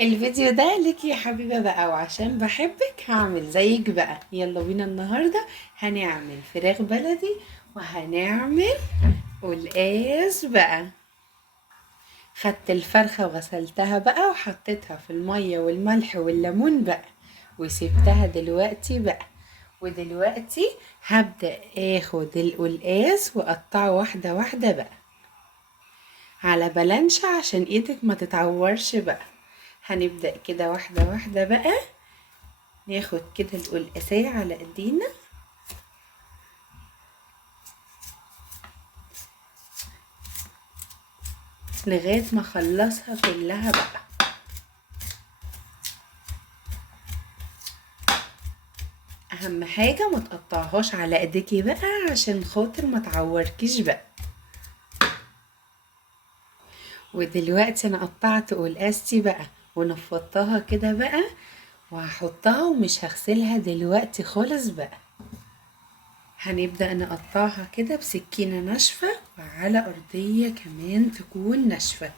الفيديو ده ليك يا حبيبة بقى، وعشان بحبك هعمل زيك بقى. يلا بينا النهاردة هنعمل فراخ بلدي وهنعمل قلقاس بقى. خدت الفرخة وغسلتها بقى وحطيتها في المية والملح والليمون بقى وسبتها دلوقتي بقى. ودلوقتي هبدأ اخد القلقاس واقطعه واحدة واحدة بقى على بلانشة عشان ايدك ما تتعورش بقى. هنبدأ كده واحدة واحدة بقى، ناخد كده القلقاسية على ايدينا لغاية ما اخلصها كلها بقى. اهم حاجة ما تقطعهاش على ايديكي بقى عشان خاطر ما تعوركيش بقى. ودلوقتي انا قطعت قلقاستي بقى ونفضتها كده بقى، وهحطها ومش هغسلها دلوقتي خالص بقى. هنبدأ نقطعها كده بسكينة ناشفة وعلى أرضية كمان تكون ناشفة.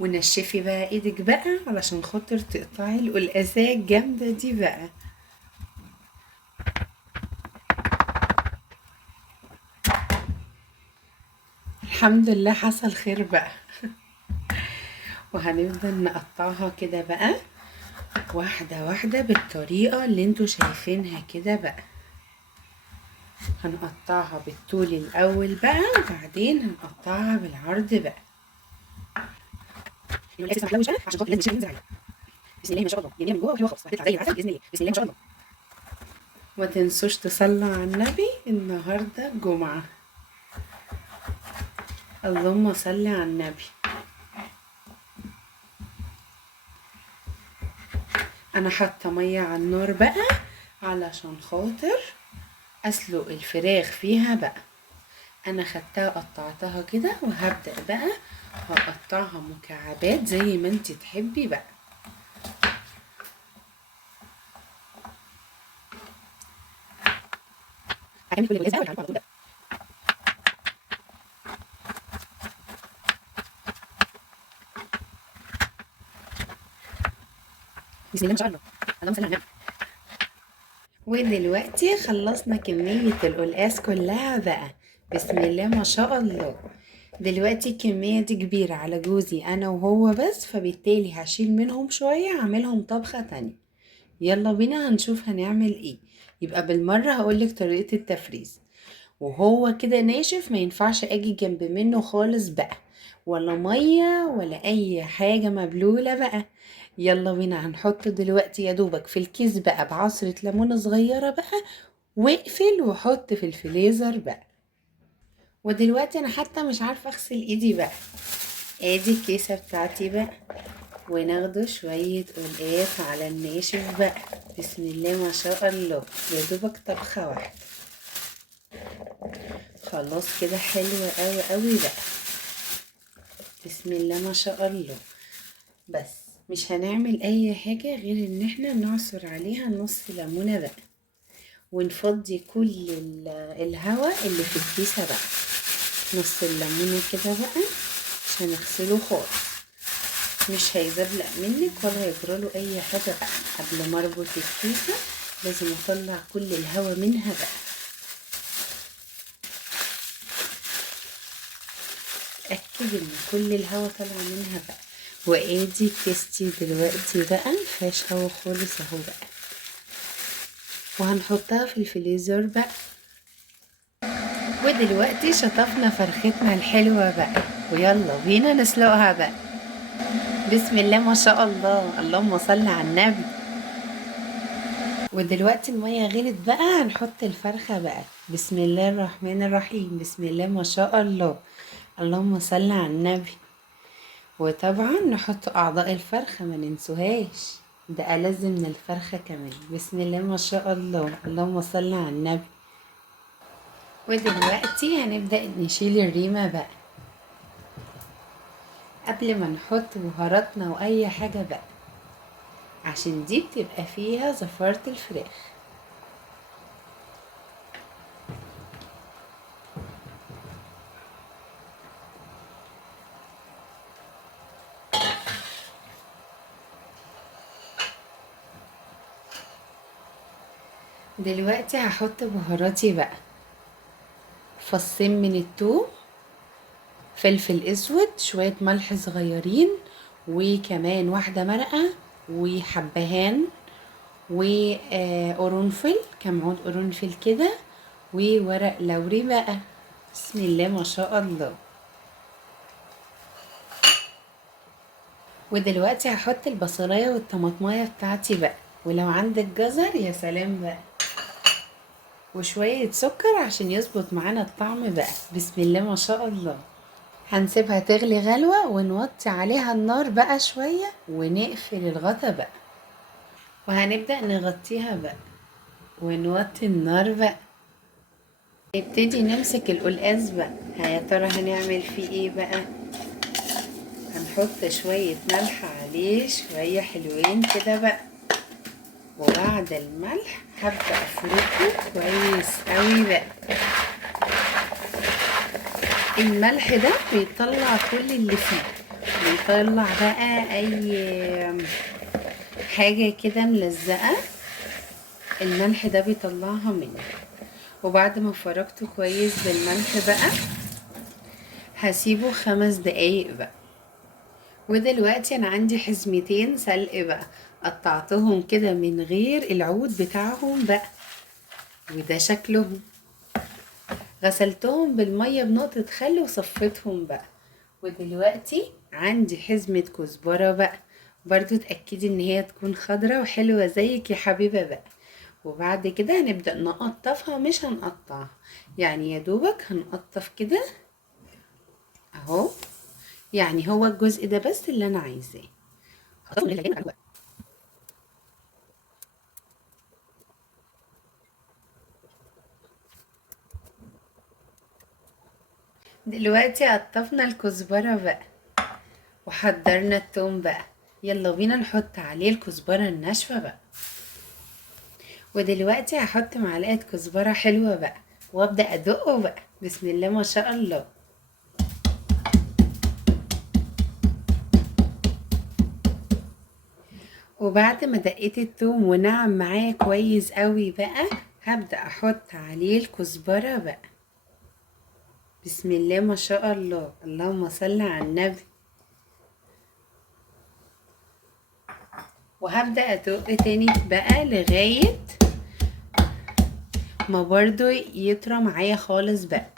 ونشفي بقى ايدك بقى علشان خاطر تقطعي القلقاسات الجامدة دي بقى. الحمد لله حصل خير بقى. وهنفضل نقطعها كده بقى واحدة واحدة بالطريقة اللي انتوا شايفينها كده بقى. هنقطعها بالطول الأول بقى وبعدين هنقطعها بالعرض بقى. لسه محلوش بقى عشان خاطر لازم نشيل عليها. بسم الله ما شاء الله، جميله من جوه وحلوه خالص، هتطلع زي العسل باذن الله. بسم الله ما شاء الله. ما تنسوش تصلوا على النبي، النهارده جمعه. اللهم صل على النبي. انا حاطه ميه على النار بقى علشان خاطر اسلق الفراخ فيها بقى. انا خدتها قطعتها كده وهبدأ بقى هقطعها مكعبات زي ما انت تحبي بقى. هعمل كل الجزء على طول بقى. بسم الله ما شاء الله، اللهم صل على النبي. ودلوقتي خلصنا كمية القلقاس كلها بقى. بسم الله ما شاء الله. دلوقتي الكمية دي كبيرة على جوزي انا وهو بس، فبالتالي هشيل منهم شوية اعملهم طبخة تانية. يلا بينا هنشوف هنعمل ايه. يبقى بالمرة هقولك طريقة التفريز. وهو كده ناشف ما ينفعش اجي جنب منه خالص بقى، ولا مية ولا اي حاجة مبلولة بقى. يلا بينا هنحط دلوقتي يا دوبك في الكيس بقى بعصرة ليمونة صغيرة بقى، واقفل وحط في الفريزر بقى. ودلوقتي انا حتى مش عارفة اغسل ايدي بقى. ادي الكيسة بتاعتي بقى، وناخده شوية قلقاس على الناشف بقى. بسم الله ما شاء الله، يا دوبك طبخة واحدة. خلاص كده حلوة قوي قوي بقى. بسم الله ما شاء الله. بس مش هنعمل اي حاجة غير ان احنا نعصر عليها نص ليمونة بقى، ونفضي كل الهواء اللي في الكيسة بقى. نص الليمونة كده بقى مش هنغسله خالص، مش هيزبلق منك ولا هيجراله اي حاجة بقى. قبل ما اربط الكيسة لازم اطلع كل الهواء منها بقى. اتأكد ان كل الهواء طالع منها بقى. وادي كيستي دلوقتي بقى مفيهاش هوا خالص اهو بقى، وهنحطها في الفريزر بقى. ودلوقتي شطفنا فرختنا الحلوة بقى، ويلا بينا نسلقها بقى. بسم الله ما شاء الله، اللهم صل على النبي. ودلوقتي المية غلت بقى، هنحط الفرخة بقى. بسم الله الرحمن الرحيم، بسم الله ما شاء الله، اللهم صل على النبي. وطبعا نحط اعضاء الفرخة ما ننسوهاش، ده ألذ من الفرخة كمان. بسم الله ما شاء الله، اللهم صل على النبي. ودلوقتي هنبدأ نشيل الريمة بقى قبل ما نحط بهاراتنا واي حاجة بقى، عشان دي بتبقى فيها زفارة الفراخ. دلوقتي هحط بهاراتي بقى: فصين من الثوم، فلفل اسود، شوية ملح صغيرين، وكمان واحدة مرقة، وحبهان، وقرنفل، كام عود قرنفل كده، وورق لوري بقى. بسم الله ما شاء الله. ودلوقتي هحط البصلايه والطماطمايه بتاعتي بقى، ولو عندك جزر يا سلام بقى، وشويه سكر عشان يظبط معانا الطعم بقى. بسم الله ما شاء الله. هنسيبها تغلي غلوه ونوطي عليها النار بقى شويه ونقفل الغطا بقى، وهنبدأ نغطيها بقى ونوطي النار بقى. نبتدي نمسك القلقاس بقى. يا ترى هنعمل فيه ايه بقى؟ هنحط شوية ملح عليه، شوية حلوين كده بقى، وبعد الملح هبدأ افركه كويس قوي بقى. الملح ده بيطلع كل اللي فيه، بيطلع بقى اي حاجة كده ملزقة، الملح ده بيطلعها منه. وبعد ما فركته كويس بالملح بقى هسيبه 5 دقايق بقى. ودلوقتي انا عندي حزمتين سلق بقى، قطعتهم كده من غير العود بتاعهم بقى، وده شكلهم. غسلتهم بالمية بنقطة خل وصفيتهم بقى. ودلوقتي عندي حزمة كزبرة بقى، برضو اتأكدي ان هي تكون خضرة وحلوة زيك يا حبيبة بقى. وبعد كده هنبدأ نقطفها، مش هنقطعها يعني، يا دوبك هنقطف كده اهو، يعني هو الجزء ده بس اللي انا عايزاه. دلوقتي قطفنا الكزبرة بقى وحضرنا التوم بقى، يلا بينا نحط عليه الكزبرة الناشفة بقى. ودلوقتي هحط معلقة كزبرة حلوة بقى وابدأ ادقه بقى. بسم الله ما شاء الله. وبعد ما دقيت التوم ونعم معايا كويس قوي بقى، هبدأ احط عليه الكزبرة بقى. بسم الله ما شاء الله، اللهم صل على النبي. وهبدأ ادق تاني بقى لغاية ما برضو يطرى معايا خالص بقى.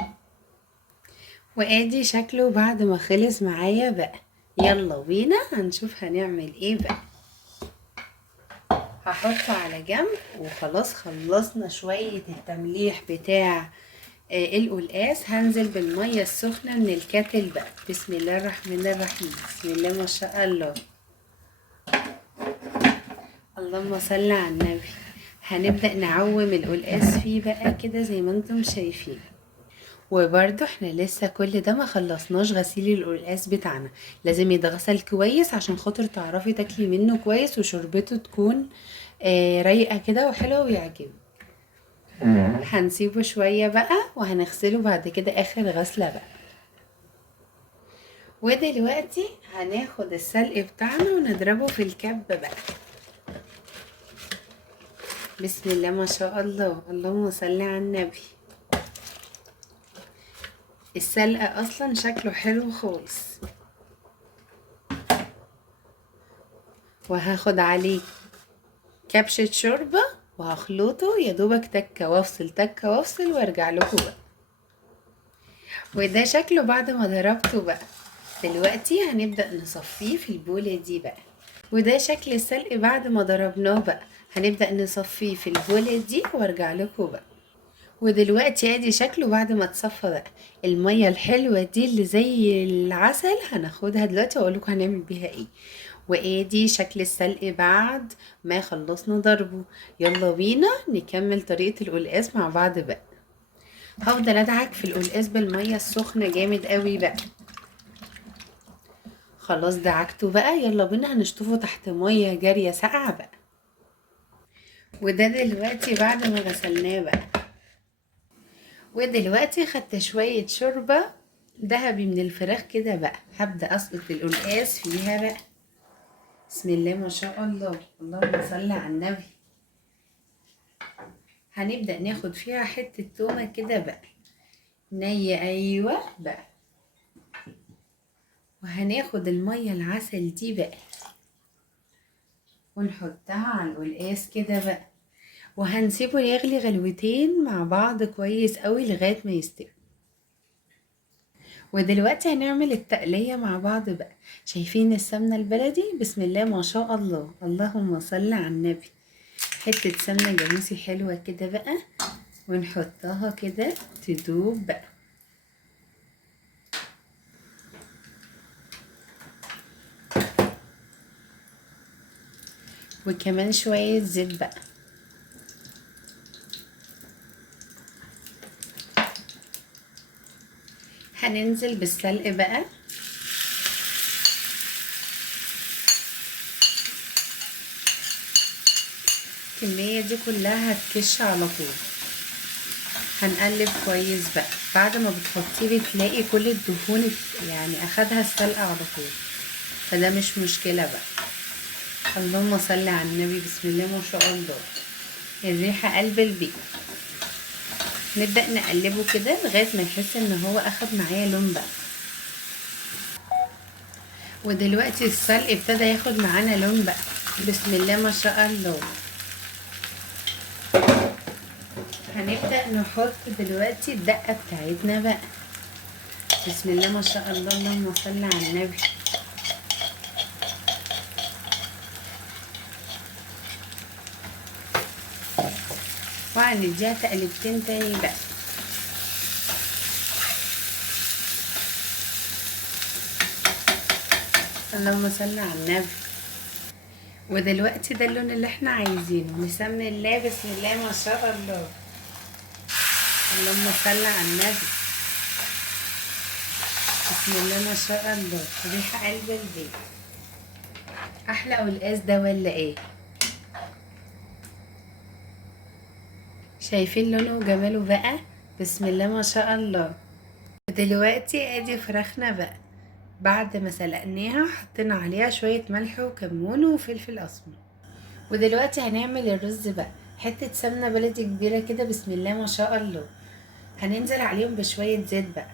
وادي شكله بعد ما خلص معايا بقى. يلا بينا هنشوف هنعمل ايه بقى. هحطه على جنب، وخلاص خلصنا شوية التمليح بتاع القلقاس. هنزل بالمية السخنة من الكاتل بقى. بسم الله الرحمن الرحيم، بسم الله ما شاء الله، اللهم صل على النبي. هنبدأ نعوم القلقاس فيه بقى كده زي ما انتم شايفين. وبرضو احنا لسه كل ده ما خلصناش غسيل القلقاس بتاعنا، لازم يتغسل كويس عشان خاطر تعرفي تاكلي منه كويس وشربته تكون رايقة كده وحلوة ويعجبك. هنسيبه شوية بقى وهنغسله بعد كده اخر غسلة بقى. ودلوقتي هناخد السلق بتاعنا ونضربه في الكب بقى. بسم الله ما شاء الله، اللهم صل على النبي. السلقة اصلا شكله حلو خالص. وهاخد عليه كبشة شوربة وهخلطه يا دوبك تكة وافصل تكة وافصل وارجع لكم بقى. وده شكله بعد ما ضربته بقى. دلوقتي هنبدأ نصفيه في البولة دي بقى. وده شكل السلق بعد ما ضربناه بقى. هنبدأ نصفيه في البولة دي وارجع لكم بقى. ودلوقتي ادي شكله بعد ما اتصفى بقى. المية الحلوة دي اللي زي العسل هناخدها دلوقتي واقول لكم هنعمل بيها ايه. وادي شكل السلق بعد ما خلصنا ضربه. يلا بينا نكمل طريقة القلقاس مع بعض بقى. هفضل ادعك في القلقاس بالمية السخنة جامد قوي بقى. خلاص دعكته بقى، يلا بينا هنشطفه تحت مية جارية ساقعة بقى. وده دلوقتي بعد ما غسلناه بقى. ودلوقتي خدت شوية شوربة ذهبي من الفراخ كده بقى، هبدأ اسقط القلقاس فيها بقى. بسم الله ما شاء الله، اللهم صل على النبي. هنبدأ ناخد فيها حتة تومة كده بقى نية، ايوه بقى. وهناخد المية العسل دي بقى ونحطها على القلقاس كده بقى، وهنسيبه يغلي غلوتين مع بعض كويس قوي لغاية ما يستوي. ودلوقتي هنعمل التقلية مع بعض بقى. شايفين السمنة البلدي؟ بسم الله ما شاء الله، اللهم صل على النبي. حتة سمنة جاموسي حلوة كده بقى، ونحطها كده تدوب بقى. وكمان شوية زيت بقى. هننزل بالسلق بقى. الكمية دي كلها هتكش على طول. هنقلب كويس بقى. بعد ما بتحطيه بتلاقي كل الدهون يعني اخدها السلقة على طول، فده مش مشكلة بقى. اللهم صل على النبي، بسم الله ما شاء الله، الريحة قلب البيت. نبدأ نقلبه كده لغاية ما يحس ان هو اخد معايا لون بقى. ودلوقتي السلق ابتدى ياخد معانا لون بقى، بسم الله ما شاء الله. هنبدأ نحط دلوقتي الدقة بتاعتنا بقى، بسم الله ما شاء الله، اللهم صل على النبي. وهنديها تقلبتين تاني بقى. اللهم صل على النبي. ودلوقتي ده اللون اللي احنا عايزينه، نسمي الله، بسم الله ما شاء الله، اللهم صل على النبي. بسم الله ما شاء الله، ريحة قلب البيت. احلى قلقاس ده ولا ايه؟ شايفين لونه وجماله بقى؟ بسم الله ما شاء الله. دلوقتي ادي فراخنا بقى، بعد ما سلقناها حطينا عليها شوية ملح وكمون وفلفل اسمر. ودلوقتي هنعمل الرز بقى. حتة سمنة بلدي كبيرة كده، بسم الله ما شاء الله. هننزل عليهم بشوية زيت بقى،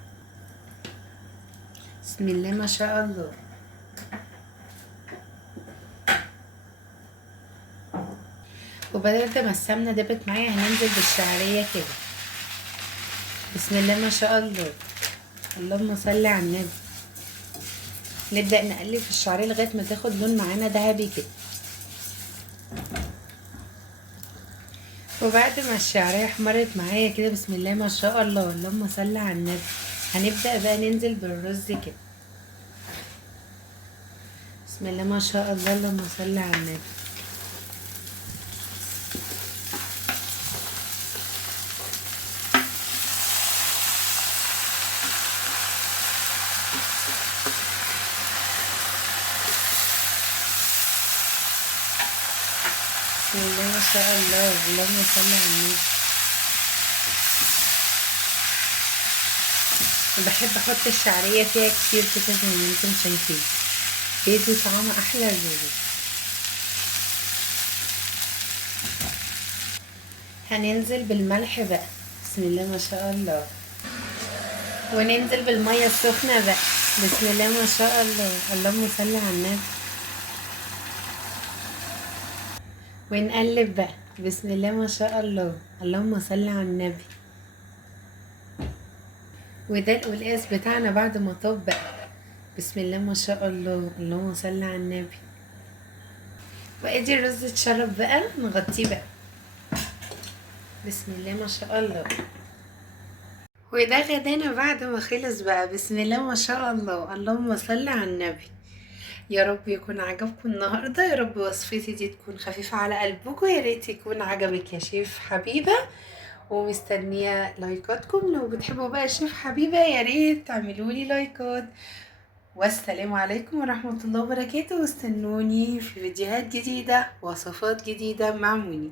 بسم الله ما شاء الله. وبعد ما السمنة دبت معايا هننزل بالشعرية كده، بسم الله ما شاء الله، اللهم صل على النبي. نبدأ نقلب في الشعرية لغاية ما تاخد لون معانا ذهبي كده. وبعد ما الشعرية احمرت معايا كده، بسم الله ما شاء الله، اللهم صل على النبي، هنبدأ بقى ننزل بالرز كده، بسم الله ما شاء الله، اللهم صل على النبي. بسم الله ما شاء الله، اللهم صل على النبي. بحب احط الشعرية فيها كتير كده زي ما انتم شايفين، بيدي طعم احلى الرز. هننزل بالملح بقى، بسم الله ما شاء الله. وننزل بالمية السخنة بقى، بسم الله ما شاء الله، اللهم صل على النبي. ونقلب بقى، بسم الله ما شاء الله، اللهم صل على النبي. وده القلقاس بتاعنا بعد ما طاب بقى، بسم الله ما شاء الله، اللهم صل على النبي. وادي الرز اتشرب بقى، نغطيه بقى، بسم الله ما شاء الله. وده غدانا بعد ما خلص بقى، بسم الله ما شاء الله، اللهم صل على النبي. يا رب يكون عجبكم النهارده، يا رب وصفتي دي تكون خفيفه على قلبكم، يا ريت يكون عجبك يا شيف حبيبه. ومستنيه لايكاتكم، لو بتحبوا بقى شيف حبيبه يا ريت تعملوا لي لايكات. والسلام عليكم ورحمه الله وبركاته، واستنوني في فيديوهات جديده وصفات جديده مع منى.